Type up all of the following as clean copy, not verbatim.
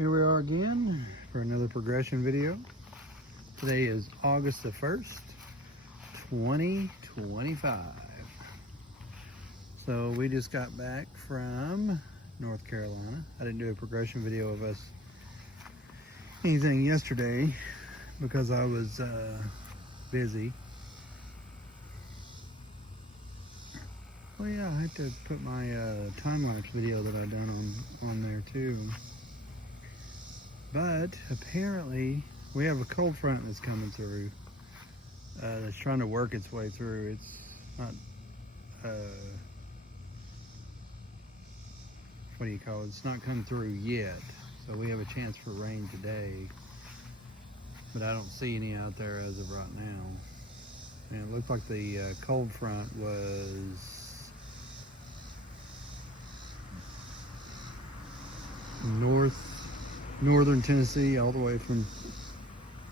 Here we are again for another progression video. Today is August the 1st, 2025. So we just got back from North Carolina. I didn't do a progression video of us anything yesterday because I was busy. Well, yeah, I had to put my time-lapse video that I've done on there too. But apparently we have a cold front that's coming through that's trying to work its way through. It's not what do you call it? It's not come through yet, so we have a chance for rain today, but I don't see any out there as of right now. And it looked like the cold front was northern Tennessee all the way from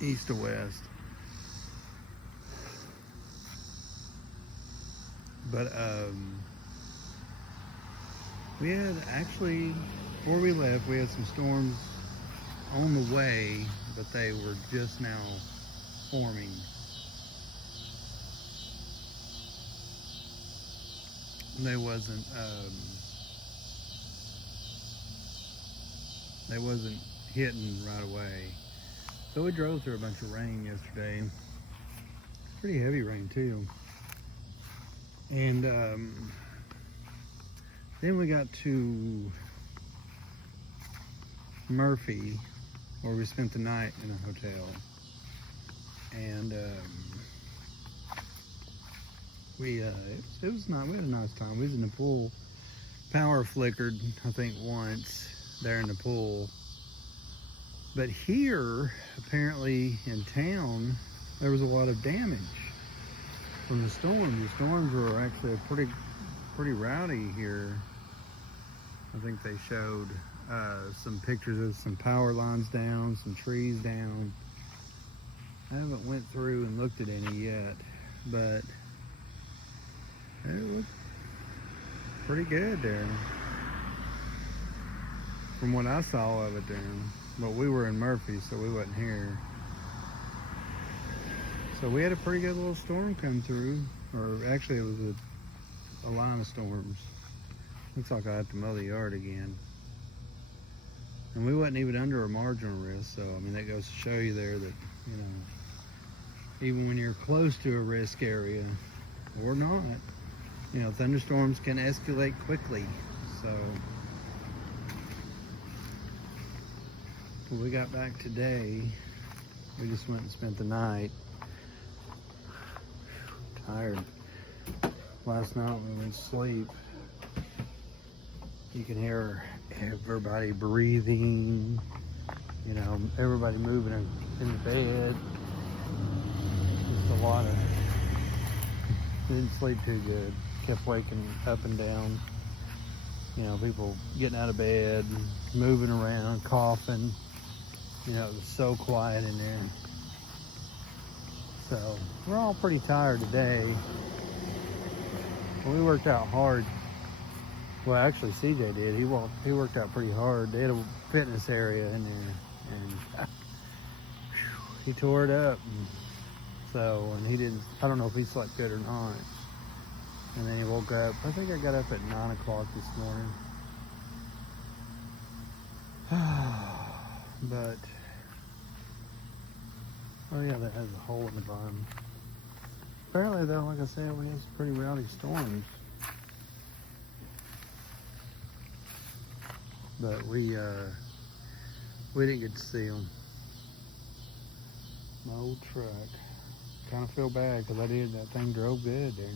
east to west. But we had actually, before we left, we had some storms on the way, but they were just now forming. They wasn't hitting right away. So we drove through a bunch of rain yesterday. Pretty heavy rain too. And then we got to Murphy, where we spent the night in a hotel. And it was nice. We had a nice time. We was in the pool. Power flickered, I think, once there in the pool. But here, apparently in town, there was a lot of damage from the storm. The storms were actually pretty rowdy here. I think they showed some pictures of some power lines down, some trees down. I haven't went through and looked at any yet, but it looked pretty good there from what I saw of it there. But we were in Murphy, so we wasn't here. So we had a pretty good little storm come through, or actually it was a line of storms. Looks like I have to mow the yard again. And we wasn't even under a marginal risk, so I mean that goes to show you there that, you know, even when you're close to a risk area, or not, you know, thunderstorms can escalate quickly. So when we got back today, we just went and spent the night. Tired. Last night when we went to sleep, you can hear everybody breathing, you know, everybody moving in the bed. Just a lot of, didn't sleep too good. Kept waking up and down. You know, people getting out of bed, moving around, coughing. You know, it was so quiet in there. So we're all pretty tired today. We worked out hard. Well, actually CJ did. He worked out pretty hard. They had a fitness area in there, and he tore it up. So, and he didn't, I don't know if he slept good or not. And then he woke up. I think I got up at 9 o'clock this morning. But, oh yeah, that has a hole in the bottom. Apparently though, like I said, we had some pretty rowdy storms. But we didn't get to see them. My old truck. Kind of feel bad because that thing drove good there.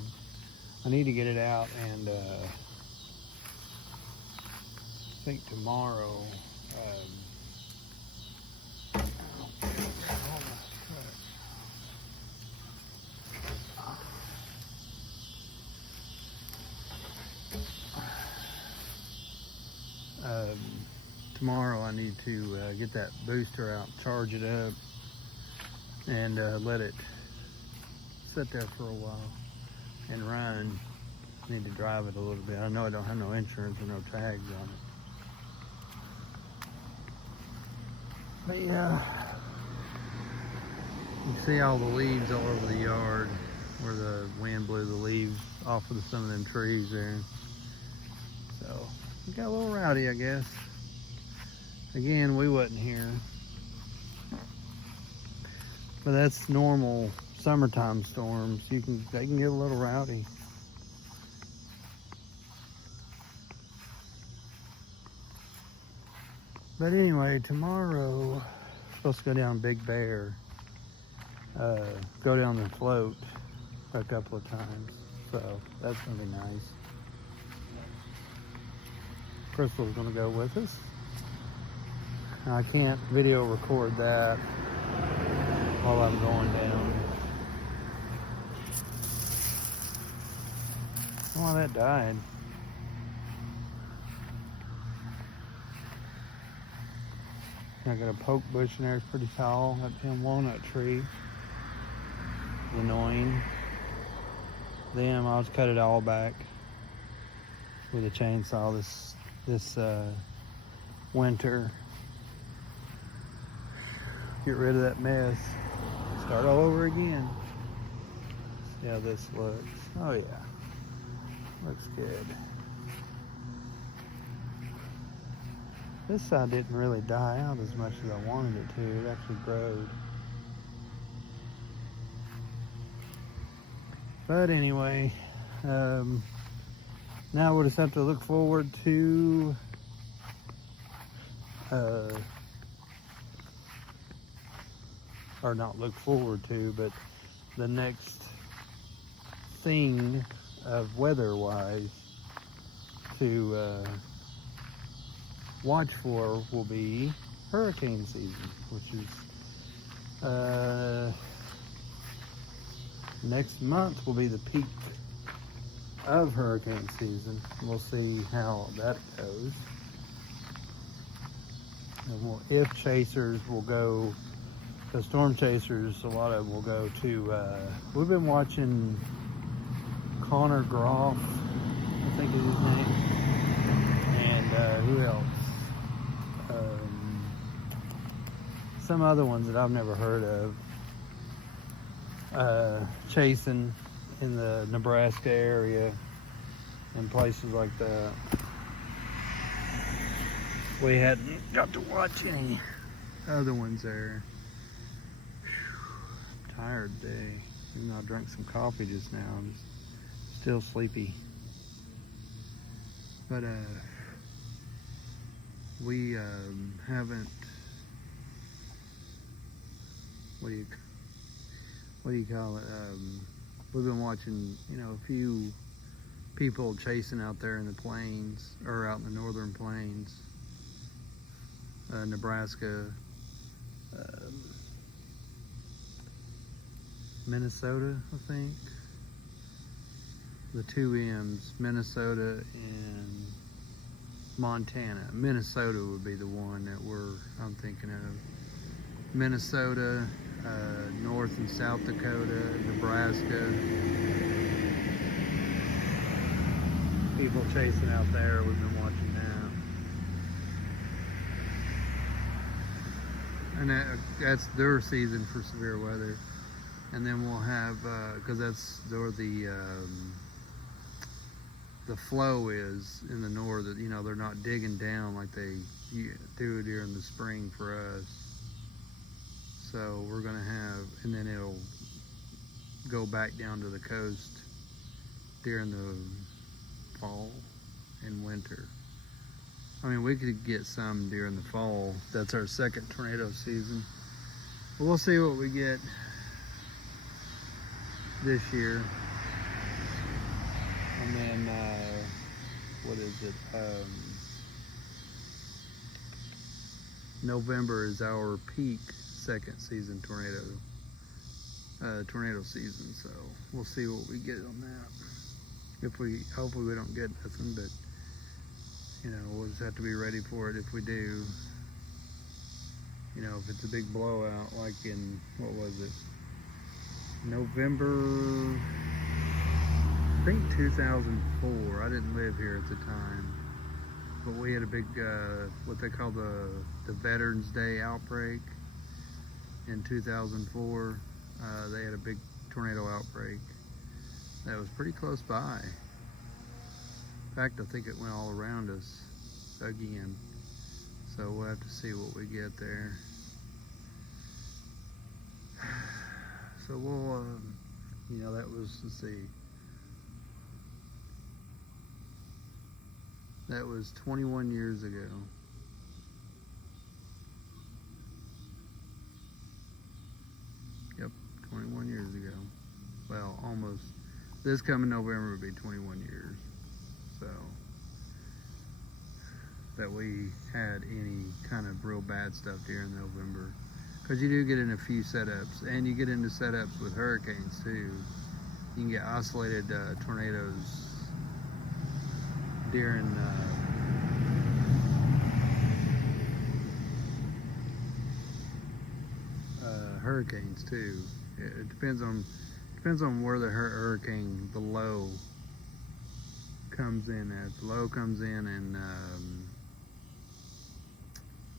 I need to get it out, and I think tomorrow, tomorrow I need to get that booster out, charge it up, and let it sit there for a while and run. Need to drive it a little bit. I know I don't have no insurance or no tags on it. But yeah, you see all the leaves all over the yard where the wind blew the leaves off of some of them trees there. So it got a little rowdy, I guess. Again, we wasn't here, but that's normal summertime storms. They can get a little rowdy. But anyway, tomorrow supposed to go down Big Bear, go down the float a couple of times, so that's gonna be nice. Crystal's gonna go with us. I can't video record that while I'm going down. Oh, that died. I got a poke bush in there, it's pretty tall. That damn walnut tree. Annoying. Then I'll just cut it all back with a chainsaw this winter. Get rid of that mess. Start all over again. See how this looks. Oh yeah, looks good. This side didn't really die out as much as I wanted it to. It actually growed. But anyway, now we'll just have to look forward to or not look forward to, but the next thing of weather-wise to watch for will be hurricane season, which is next month will be the peak of hurricane season. We'll see how that goes. And if chasers will go, the storm chasers, a lot of them will go to, we've been watching Connor Groff, I think is his name, and who else? Some other ones that I've never heard of, chasing in the Nebraska area and places like that. We hadn't got to watch any other ones there. I'm tired today. Even though I drank some coffee just now, I'm still sleepy. But we haven't. What do you call it? We've been watching, a few people chasing out there in the plains, or out in the northern plains, Nebraska, Minnesota, I think. The two M's, Minnesota and Montana. Minnesota would be the one that I'm thinking of. Minnesota, North and South Dakota, Nebraska. People chasing out there, we've been watching that. And that's their season for severe weather. And then we'll have, because that's where the flow is in the north, they're not digging down like they do during the spring for us. So we're gonna have, and then it'll go back down to the coast during the fall and winter. I mean, we could get some during the fall. That's our second tornado season. But we'll see what we get this year. And then, what is it? November is our peak second season tornado season, so we'll see what we get on that. Hopefully we don't get nothing, but we'll just have to be ready for it if we do. If it's a big blowout like in, what was it, November, I think 2004. I didn't live here at the time, but we had a big, what they call the Veterans Day outbreak in 2004. They had a big tornado outbreak that was pretty close by. In fact, I think it went all around us again. So we'll have to see what we get there. So we'll, you know, that was, let's see, that was 21 years ago. Yep, 21 years ago. Well, almost. This coming November would be 21 years. So, that we had any kind of real bad stuff during November. Because you do get in a few setups, and you get into setups with hurricanes too. You can get isolated tornadoes during hurricanes too. It depends on where the hurricane, the low, comes in at. The low comes in and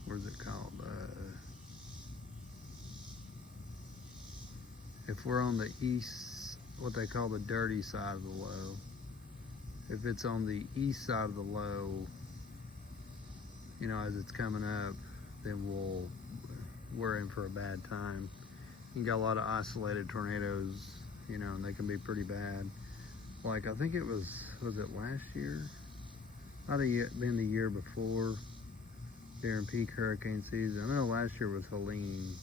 where's it called? If we're on the east, what they call the dirty side of the low, if it's on the east side of the low, you know, as it's coming up, then we're in for a bad time. You got a lot of isolated tornadoes, you know, and they can be pretty bad. Like, I think it was it last year? Might have been the year before, during peak hurricane season. I know last year was Helene.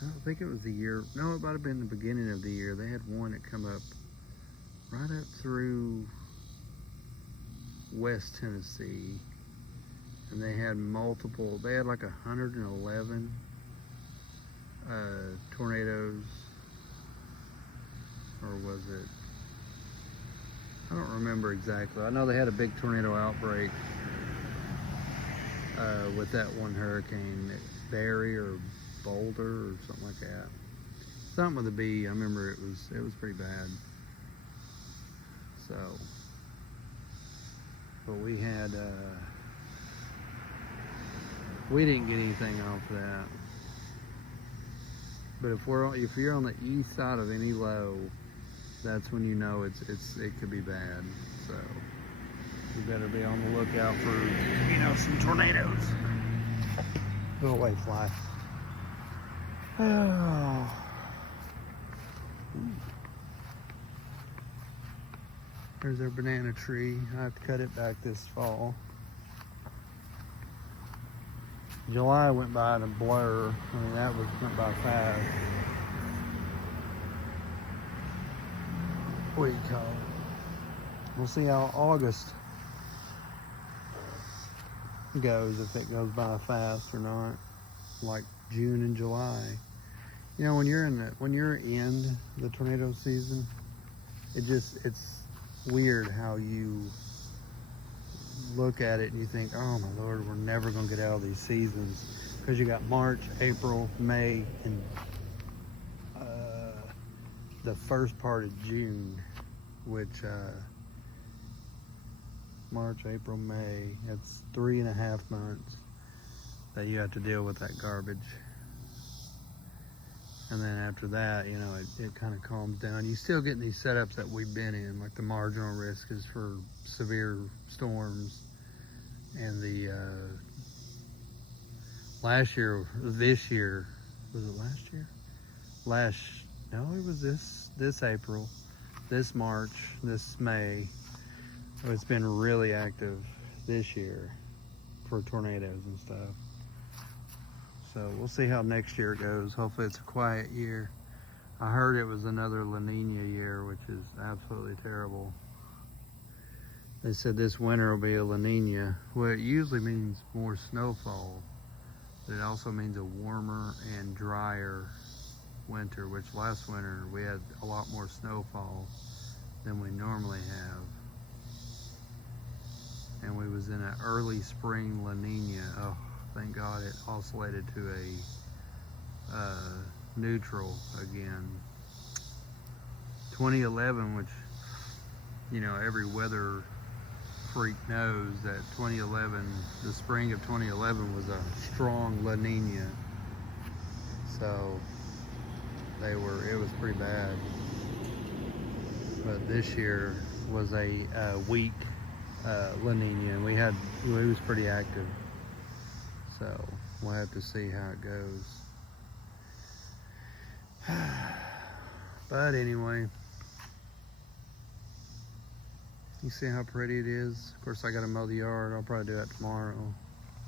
I don't think it was the year, no, it might have been the beginning of the year. They had one that come up right up through West Tennessee. And they had multiple, they had like 111 tornadoes. Or was it? I don't remember exactly. I know they had a big tornado outbreak with that one hurricane, Barry or Boulder or something like that. Something with a B. I remember it was pretty bad. So, but we had we didn't get anything off of that. But if you're on the east side of any low, that's when you know it could be bad. So you better be on the lookout for, you know, some tornadoes. Go away, fly. Oh. There's our banana tree. I have to cut it back this fall. July went by in a blur. I mean, that went by fast. What do you call it? We'll see how August goes, if it goes by fast or not, like June and July. You know, when you're in the tornado season, it's weird how you look at it and you think, oh my Lord, we're never gonna get out of these seasons, because you got March, April, May, and the first part of June, which March, April, May, it's 3.5 months that you have to deal with that garbage. And then after that, you know, it kind of calms down. You still get these setups that we've been in, like the marginal risk is for severe storms. And the this year, was it last year? No, it was this April, this March, this May. It's been really active this year for tornadoes and stuff. So we'll see how next year goes. Hopefully it's a quiet year. I heard it was another La Nina year, which is absolutely terrible. They said this winter will be a La Nina. Well, it usually means more snowfall, but it also means a warmer and drier winter, which last winter we had a lot more snowfall than we normally have. And we was in an early spring La Nina. Oh, thank God it oscillated to a neutral again. 2011, which, you know, every weather freak knows that 2011, the spring of 2011 was a strong La Nina. So it was pretty bad. But this year was a weak La Nina, and it was pretty active. So we'll have to see how it goes. But anyway, you see how pretty it is. Of course, I gotta mow the yard. I'll probably do that tomorrow.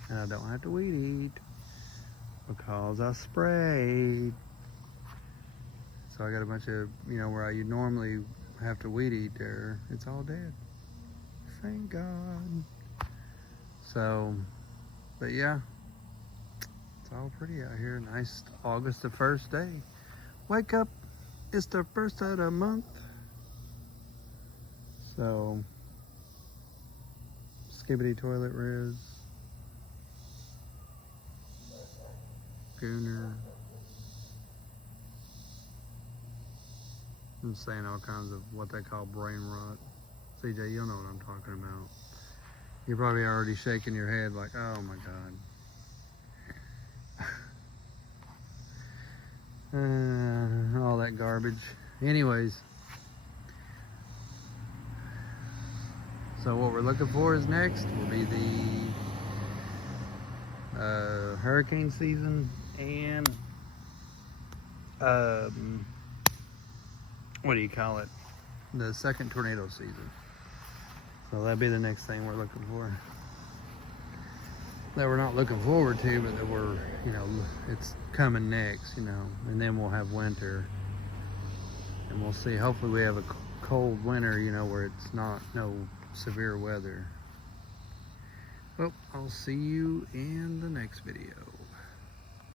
And I don't have to weed eat because I sprayed. So I got a bunch of, where you normally have to weed eat there, it's all dead. Thank God. So, but yeah, it's all pretty out here. Nice August the 1st day. Wake up, it's the first of the month. So, Skibbity Toilet Riz, Gooner. I'm saying all kinds of what they call brain rot. CJ, you'll know what I'm talking about. You're probably already shaking your head like, oh my God. All that garbage. Anyways. So what we're looking for is next will be the hurricane season and what do you call it? The second tornado season. So that'd be the next thing we're looking for. That we're not looking forward to, but that we're, it's coming next, and then we'll have winter. And we'll see, hopefully we have a cold winter, where it's no severe weather. Well, I'll see you in